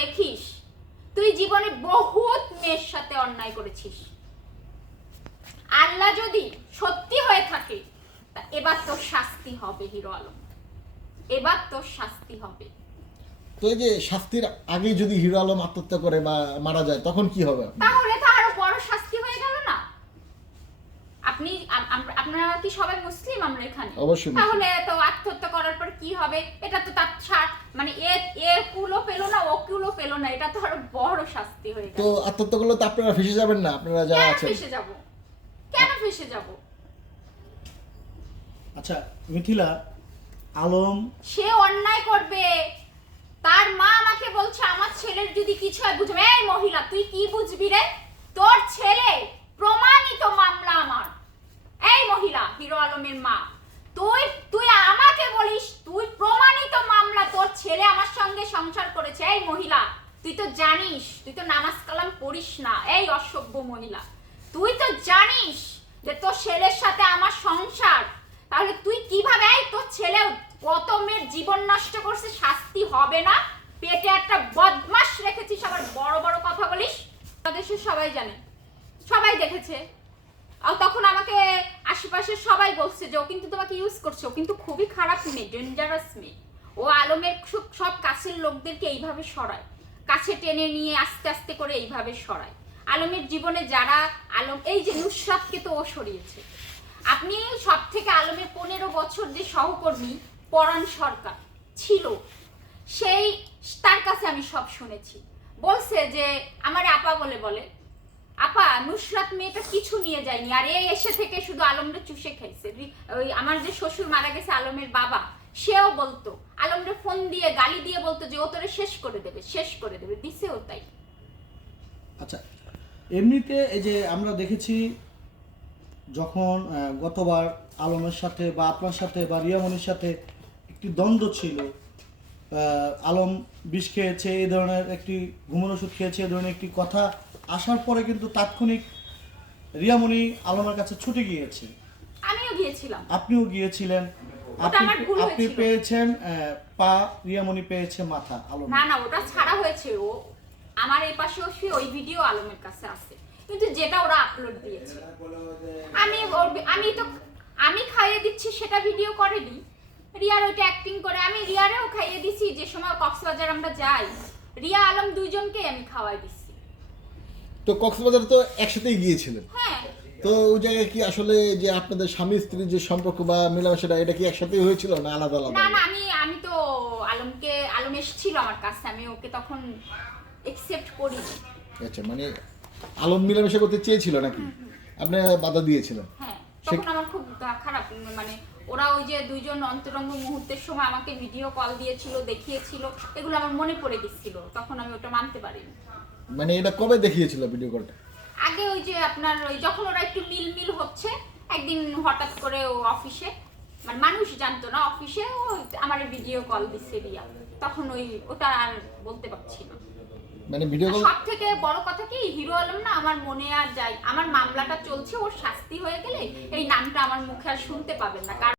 দেখিস তুই জীবনে বহুত মেয়ের সাথে অন্যায় করেছিস। আল্লাহ যদি সত্যি হয়ে থাকে এবার তোর শাস্তি হবে হিরো আলম। এবার তোর শাস্তি হবে। তো যে শাস্তির আগে যদি হিরো আলম আত্মহত্যা করে বা মারা যায় তখন কি হবে? তাহলে তো আরও বড় শাস্তি হয়ে গেল না। আপনি আপনারা কি সবাই মুসলিম আমরা এখানে? অবশ্যই তাহলে তো আত্মহত্যা করার পর কি হবে? এটা তো তার ছাড়। মানে এ এ কুলো পেল না ও কুলো পেল না এটা তো আরও বড় শাস্তি হয়ে গেল তো আত্মহত্যা করলে তো আপনারা ফেসে যাবেন না আপনারা যারা কেন আছেন। ফেসে যাব? কেন ফেসে যাব? আচ্ছা মিথিলা আলম সে অন্যায় করবে। তার মা আমাকে বলছে আমার ছেলের যদি কিছু হয় বুঝবে? এই মহিলা তুই কি বুঝবি রে? তোর ছেলে প্রমাণিত মামলা আমার। এই মহিলা হিরো আলমের মা তুই তুই আমাকে বলিস তুই প্রমাণিত মামলা তোর ছেলে আমার সঙ্গে সংসার করেছে। এই মহিলা, তুই তো জানিস, তুই তো নামাজ কালাম পড়িস না। এই অসভ্য মহিলা, তুই তো জানিস যে তোর ছেলের সাথে আমার সংসার। তাহলে তুই কীভাবে, এই তোর ছেলে কত মেয়ের জীবন নষ্ট করছে, শাস্তি হবে না? পেটে একটা বদমাস রেখেছিস, আবার বড় বড় কথা বলিস? বাংলাদেশের সবাই জানে, সবাই দেখেছে। তখন আমাকে আশেপাশে সবাই বলছে যে, ও কিন্তু তোমাকে ইউজ করছে, ও কিন্তু খুবই খারাপ মেয়ে ডেঞ্জারাস মেয়ে। ও আলমের সব- সব কাছের লোকদেরকে এইভাবে সরায়। কাছে টেনে নিয়ে আস্তে আস্তে করে এইভাবে সরায়। আলমের জীবনে যারা আলম এই যে নুসরাতকে তো ও সরিয়েছে। আপনি সব থেকে আলমের পনেরো বছর যে সহকর্মী, পরাণ সরকার ছিল, সেই তার কাছে আমি সব শুনেছি। বলছে যে, আমার আপা বলে বলে, আপা, নুসরাত মেয়েটা কিছু নিয়ে যায়নি। আর এই এসে থেকে শুধু আলমরে চুষে খাইছে। ওই আমার যে শ্বশুর মারা গেছে আলমের বাবা সেও বলতো আলমরে ফোন দিয়ে গালি দিয়ে বলতো যে ও তোরে শেষ করে দেবে শেষ করে দেবে দিছেও তাই। আচ্ছা এমনিতে এই যে আমরা দেখেছি যখন গতবার আলমের সাথে বা আপনার সাথে বা রিয়ামনির সাথে একটি দ্বন্দ্ব ছিল আলম বিষ খেয়েছে এই ধরনের একটি ঘুমন ওষুধ খেয়েছে এই ধরনের একটি কথা আসার পরে কিন্তু তাৎক্ষণিক রিয়ামণি আলমের কাছে ছুটে গিয়েছে। আমিও গিয়েছিলাম। আপনিও গিয়েছিলেন। আপনি আমার ভুল আপনি হয়েছিল। পেয়েছেন পা রিয়ামণি পেয়েছে মাথা আলম। না না ওটা ছাড়া হয়েছে ও। আমার এই পাশে শুয়ে ওই ভিডিও আলমের কাছে আছে। কিন্তু যেটা ওরা আপলোড দিয়েছে। আমি আমি তো আমি খাইয়ে দিচ্ছি সেটা ভিডিও করেনি। রিয়ার ওইটা অ্যাক্টিং করে আমি রিয়ারেও খাইয়ে দিছি যে সময় কক্সবাজার আমরা যাই। রিয়া আলম দুইজনকে আমি খাওয়াই দিচ্ছি তো কক্সবাজার তো একসাথেই গিয়েছিলেন? হ্যাঁ তো ওই জায়গায় কি আসলে যে আপনাদের স্বামী স্ত্রীর যে সম্পর্ক বা মেলামেশাটা এটা কি একসাথেই হয়েছিল না আলাদা আলাদা? না না আমি আমি তো আলমকে আলম এসেছিল আমার কাছে আমি ওকে তখন একসেপ্ট করিনি। আচ্ছা মানে আলম মিলামেশা করতে চেয়েছিল নাকি? আপনি বাধা দিয়েছিলেন। হ্যাঁ তখন আমার খুব খারাপ মানে ওরা ওই যে দুইজন অন্তরঙ্গ মুহূর্তের সময় আমাকে ভিডিও কল দিয়েছিল দেখিয়েছিল এগুলো আমার মনে পড়ে গেছিল তখন আমি ওটা মানতে পারিনি। মানে এটা কবে দেখিয়েছিল ভিডিও কলটা আগে ওই যে আপনার ওই যখন ওরা একটু মিল মিল হচ্ছে একদিন হঠাৎ করে ও অফিসে মানে মানুষ জানতো না অফিসে ও আমার ভিডিও কল দিচ্ছে রিয়া। তখন ওই ওটা আর বলতে পারছি না। মানে ভিডিও কল সব থেকে বড় কথা কি হিরো আলম না আমার মনে আর যায় আমার মামলাটা চলছে ওর শাস্তি হয়ে গেলে এই নামটা আমার মুখে আর শুনতে পাবেন না। কারণ